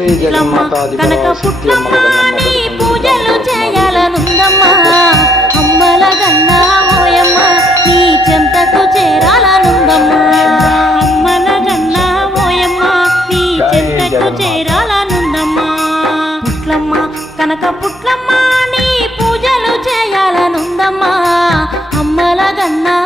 కనక పుట్లమ్మ నీ పూజలు చేయాలనుందమ్మా అమ్మల గన్నా ఓయమ్మ నీ చెంతకు చేరాలనుందమ్మా అమ్మల గన్నా ఓయమ్మ నీ చెంతకు చేరాలనుందమ్మా పుట్లమ్మ కనక పుట్లమ్మ నీ పూజలు చేయాలనుందమ్మా అమ్మల గన్నా